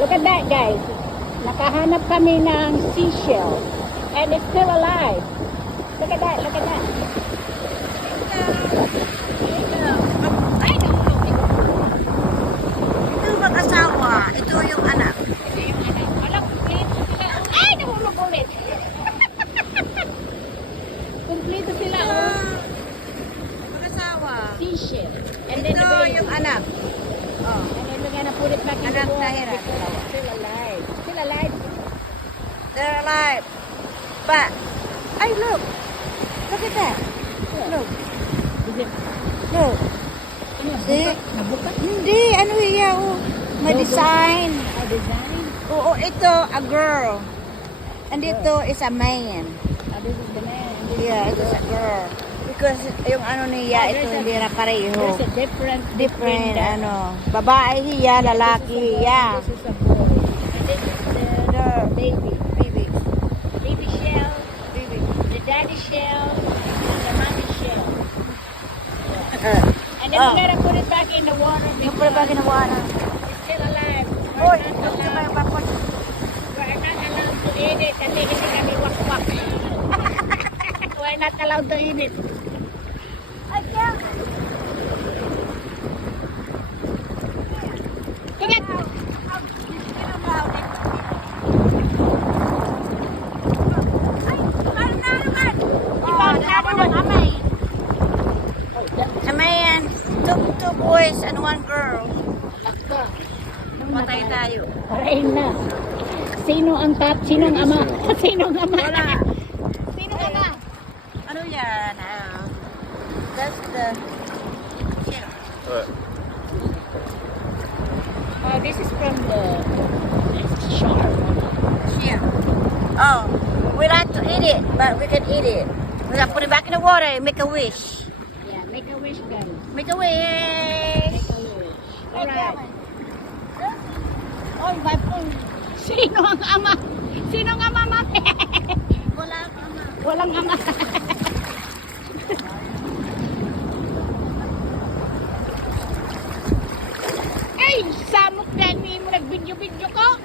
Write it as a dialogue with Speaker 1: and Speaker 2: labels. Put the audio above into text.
Speaker 1: Look at that, guys. Nakahanap kami ng seashell. And it's still alive. Look at that, look at that.
Speaker 2: Ay, nahulog. Ito mag-asawa. Ito yung anak.
Speaker 1: Ito yung anak. Alam, kompleto sila. Ay, nahulog ulit. kompleto sila. Oh.
Speaker 2: Mag-asawa.
Speaker 1: Seashell. And then the
Speaker 2: Ito yung anak. Oh.
Speaker 1: Put it back in
Speaker 2: Anak
Speaker 1: the water still alive. Still alive.
Speaker 2: They're alive. But, ay, look. Look at that. Look.
Speaker 1: Is it,
Speaker 2: Look.
Speaker 1: ano? Nabuka?
Speaker 2: Hindi, ano iya, oh. May
Speaker 1: Logo.
Speaker 2: design.
Speaker 1: A design?
Speaker 2: Oo, ito, a girl. And ito is a man.
Speaker 1: Ah, this is the man.
Speaker 2: Yeah, it is a
Speaker 1: girl.
Speaker 2: Because yung ano niya,
Speaker 1: Oh,
Speaker 2: ito hindi na pareho.
Speaker 1: There's a different,
Speaker 2: Different,
Speaker 1: uh,
Speaker 2: ano. Babae hiya, lalaki hiya.
Speaker 1: This is a boy. And this is the
Speaker 2: The
Speaker 1: baby.
Speaker 2: baby.
Speaker 1: Baby shell,
Speaker 2: Baby.
Speaker 1: the daddy shell, and the mommy shell.
Speaker 2: Uh,
Speaker 1: And then
Speaker 2: Oh.
Speaker 1: we gotta put it back in the water
Speaker 2: yung pala ba
Speaker 1: because
Speaker 2: ginawa na?
Speaker 1: it's still alive. We're
Speaker 2: Hoy,
Speaker 1: not allowed-? We're not allowed to eat it kasi hindi kami wakwak. We're not allowed to eat it.
Speaker 2: Boys and one girl.
Speaker 1: Aka.
Speaker 2: Patay tayo.
Speaker 1: Parain na. Sino ang tat? Sino ang ama? Sino ang ama?
Speaker 2: Wala.
Speaker 1: Sino ang ama?
Speaker 2: Ano yan? ah, that's the...
Speaker 1: Oh, this is from the shark.
Speaker 2: Yeah. Oh, we like to eat it, but we can eat it. We gotta put it back in the water and make a wish.
Speaker 1: Make a wish, guys.
Speaker 2: Make a wish.
Speaker 1: Make a wish. Alright. Oh, my phone. Sino ang ama? Sino ang ama, mami?
Speaker 2: Wala ka na.
Speaker 1: Walang ama. Ay, samok gani mo nag-video-video ko.